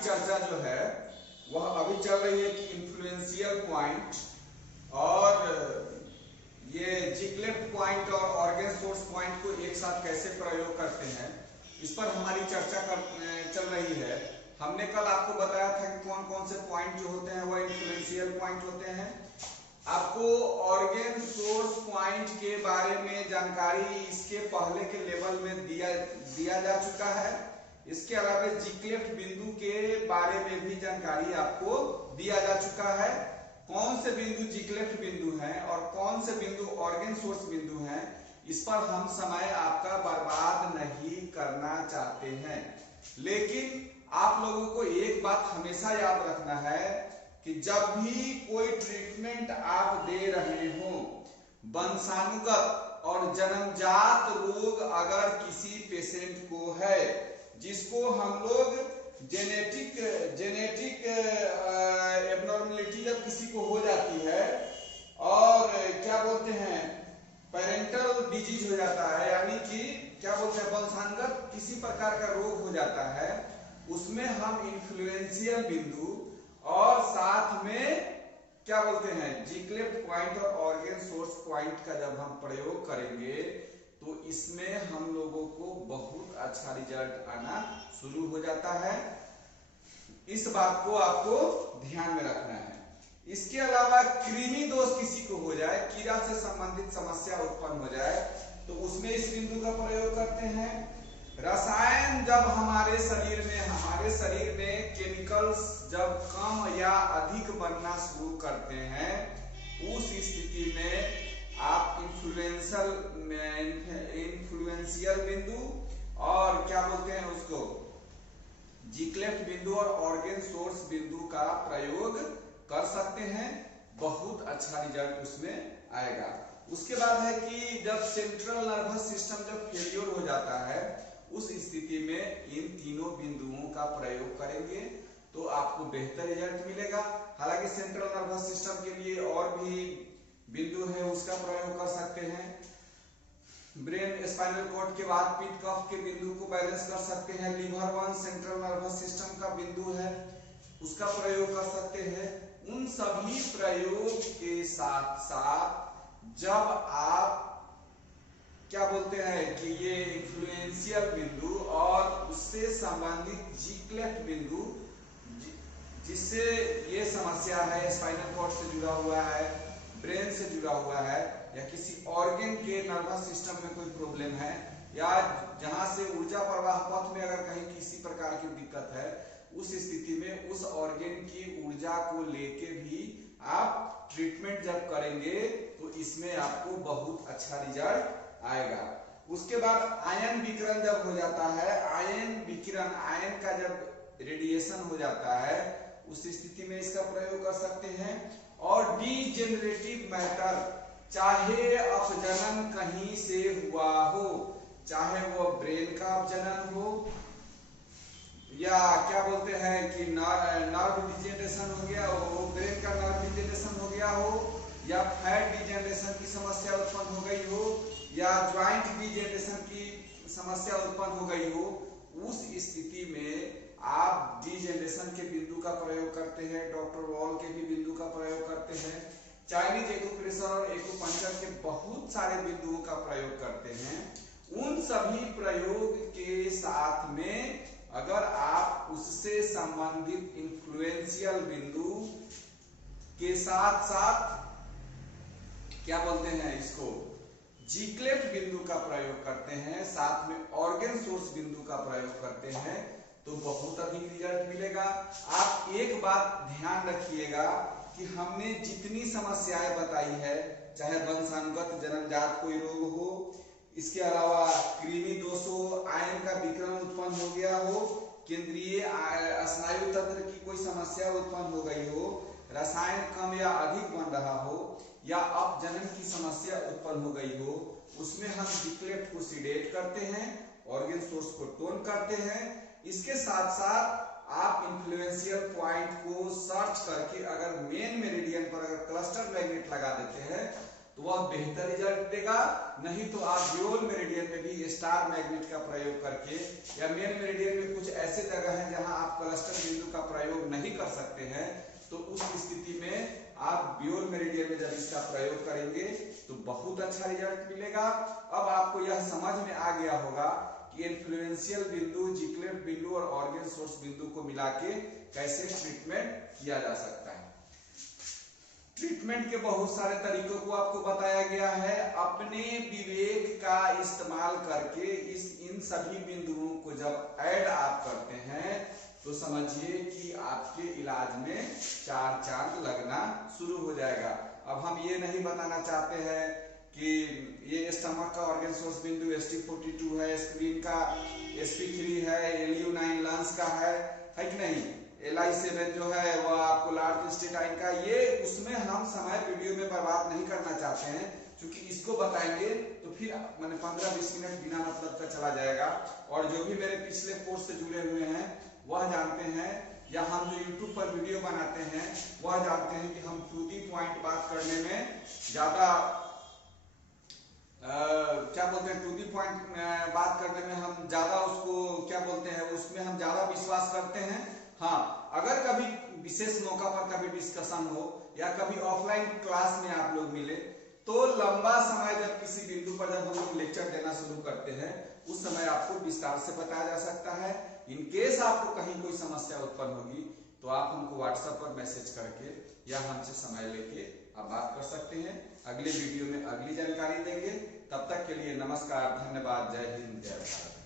चर्चा जो है वह अभी चल रही है कि इन्फ्लुएंशियल पॉइंट और ये जिक्लेट पॉइंट और ऑर्गन सोर्स पॉइंट को एक साथ कैसे प्रयोग करते हैं, इस पर हमारी चर्चा चल रही है। हमने कल आपको बताया था कि कौन कौन से पॉइंट जो होते हैं वह इन्फ्लुएंशियल पॉइंट होते हैं। आपको ऑर्गन सोर्स पॉइंट के बारे में जानकारी इसके पहले के लेवल में दिया जा चुका है। इसके अलावा जिक्लेट बिंदु के बारे में भी जानकारी आपको दिया जा चुका है। कौन से बिंदु जिक्लेट बिंदु हैं और कौन से बिंदु ऑर्गन सोर्स बिंदु हैं, इस पर हम समय आपका बर्बाद नहीं करना चाहते हैं। लेकिन आप लोगों को एक बात हमेशा याद रखना है कि जब भी कोई ट्रीटमेंट आप दे रहे हो, वंशानुगत और जन्मजात रोग अगर किसी पेशेंट को है, जिसको हम लोग जेनेटिक एब्नॉर्मलिटी जब किसी को हो जाती है और क्या बोलते हैं पेरेंटल डिजीज हो जाता है, यानी कि क्या बोलते हैं वंशानुगत किसी प्रकार का रोग हो जाता है, उसमें हम इन्फ्लुएंशियल बिंदु और साथ में क्या बोलते हैं जिक्लेट पॉइंट और ऑर्गन सोर्स पॉइंट का जब हम प्रयोग करेंगे तो इसमें हम लोगों को बहुत अच्छा रिजल्ट आना शुरू हो जाता है। इस बात को आपको ध्यान में रखना है। इसके अलावा कृमि दोष किसी को हो जाए, कीड़ा से संबंधित समस्या उत्पन्न हो जाए, तो उसमें इस बिंदु का प्रयोग करते हैं। रसायन जब हमारे शरीर में केमिकल्स जब कम या अधिक बनना शुरू करते हैं, उस स्थिति में आप इन्फ्लुएंशियल बिंदु और क्या बोलते हैं उसको जिक्लेट बिंदु और ऑर्गन सोर्स बिंदु का प्रयोग कर सकते हैं। बहुत अच्छा रिजल्ट उसमें आएगा। उसके बाद है कि जब सेंट्रल नर्वस सिस्टम जब फेलियर हो जाता है, उस स्थिति में इन तीनों बिंदुओं का प्रयोग करेंगे तो आपको बेहतर रिजल्ट मिलेगा। हालांकि सेंट्रल नर्वस सिस्टम के लिए और भी बिंदु है, उसका प्रयोग कर सकते हैं। ब्रेन स्पाइनल कॉर्ड के बाद पित्त कफ के बिंदु को बैलेंस कर सकते हैं। Liver one central nervous system का बिंदु है, उसका प्रयोग कर सकते हैं। उन सभी प्रयोग के साथ साथ जब आप क्या बोलते हैं कि ये इन्फ्लुएंशियल बिंदु और उससे संबंधित जिक्लेट बिंदु, जिससे ये समस्या है स्पाइनल कॉर्ड से जुड़ा हुआ है, ब्रेन से जुड़ा हुआ है, या किसी ऑर्गन के नर्वस सिस्टम में कोई प्रॉब्लम है, या जहां से ऊर्जा प्रवाह पथ में अगर कहीं किसी प्रकार की दिक्कत है, उस स्थिति में उस ऑर्गन की ऊर्जा को लेके भी आप ट्रीटमेंट जब करेंगे तो इसमें आपको बहुत अच्छा रिजल्ट आएगा। उसके बाद आयन विकिरण जब हो जाता है, आयन का जब रेडिएशन हो जाता है, उस स्थिति में इसका प्रयोग कर सकते हैं। और डीजेनरेटिव मैटर, चाहे अपजनन कहीं से हुआ हो, चाहे वो ब्रेन का अपजनन हो या क्या बोलते हैं कि नर्व डिजेनरेशन हो गया हो, ब्रेन का नर्व डिजेनरेशन हो गया हो, या फैट डिजेनरेशन की समस्या उत्पन्न हो गई हो, या ज्वाइंट डिजेनरेशन की समस्या उत्पन्न हो गई हो, उस स्थिति में आप डिजेनरेशन के बिंदु का प्रयोग करते हैं। डॉक्टर वॉल के भी बिंदु का प्रयोग करते हैं। चाइनीज एक्यूप्रेशर और एक्यूपंक्चर के बहुत सारे बिंदुओं का प्रयोग करते हैं। उन सभी प्रयोग के साथ में अगर आप उससे संबंधित इन्फ्लुएंशियल बिंदु के साथ साथ क्या बोलते हैं इसको जिक्लेट बिंदु का प्रयोग करते हैं, साथ में ऑर्गन सोर्स बिंदु का प्रयोग करते हैं, तो बहुत अधिक रिजल्ट मिलेगा। आप एक बात ध्यान रखिएगा कि हमने जितनी समस्याएं बताई है, चाहे वंशानुगत जन्मजात कोई रोग हो, इसके अलावा कृमि दोष हो, आयन का विकिरण उत्पन्न हो गया हो, केंद्रीय स्नायु तंत्र की कोई समस्या उत्पन्न हो गई हो, रसायन कम या अधिक बन रहा हो, या अपजनन की समस्या उत्पन्न हो गई हो, उसमें हम जिक्लेट को सीडेट करते हैं, ऑर्गन सोर्स को टोन करते हैं। इसके साथ साथ आप इन्फ्लुएंशियल पॉइंट को सर्च करके अगर मेन मेरिडियन पर अगर क्लस्टर मैग्नेट लगा देते हैं तो वह बेहतर रिजल्ट देगा। नहीं तो आप ड्यूल मेरिडियन में भी स्टार मैग्नेट का प्रयोग करके या मेन मेरिडियन में कुछ ऐसे जगह हैं जहां आप क्लस्टर बिंदु का प्रयोग नहीं कर सकते हैं, तो उस स्थिति में आप बियोल मेरिडियन में जब इसका प्रयोग करेंगे तो बहुत अच्छा रिजल्ट मिलेगा। अब आपको यह समझ में आ गया होगा कि इन्फ्लुएंशियल बिंदु, जिक्लेट बिंदु और ऑर्गन सोर्स बिंदु को मिला के कैसे ट्रीटमेंट किया जा सकता है। ट्रीटमेंट के बहुत सारे तरीकों को आपको बताया गया है। अपने विवेक का इस्तेमाल करके इन सभी बिंदुओं को जब ऐड आप करते हैं तो समझिए कि आपके इलाज में 4 चांद लगना शुरू हो जाएगा। अब हम ये नहीं बताना चाहते हैं कि ये स्टमक का ऑर्गन सोर्स बिंदु ST42 है, स्क्रीन का SP3 है, LU9 लंग्स का है कि नहीं, LI7 जो है वो आपको लार्ज इंटेस्टाइन का, ये उसमें हम समय वीडियो में बर्बाद नहीं करना चाहते हैं, क्योंकि इसको बताएंगे तो फिर मैंने 15-20 मिनट बिना मतलब का चला जाएगा। और जो भी मेरे पिछले कोर्स से जुड़े हुए हैं वह जानते हैं, या हम जो YouTube पर वीडियो बनाते हैं वह जानते हैं कि हम टू दी पॉइंट बात करने में ज्यादा क्या बोलते हैं, टू दी पॉइंट बात करने में हम ज्यादा उसको क्या बोलते हैं, उसमें हम ज्यादा विश्वास करते हैं। हाँ, अगर कभी विशेष मौका पर कभी डिस्कशन हो या कभी ऑफलाइन क्लास में आप लोग मिले तो लंबा समय जब किसी बिंदु पर जब हम लोग लेक्चर देना शुरू करते हैं उस समय आपको विस्तार से बताया जा सकता है। इन केस आपको कहीं कोई समस्या उत्पन्न होगी तो आप हमको व्हाट्सएप पर मैसेज करके या हमसे समय लेके आप बात कर सकते हैं। अगले वीडियो में अगली जानकारी देंगे। तब तक के लिए नमस्कार, धन्यवाद, जय हिंद, जय भारत।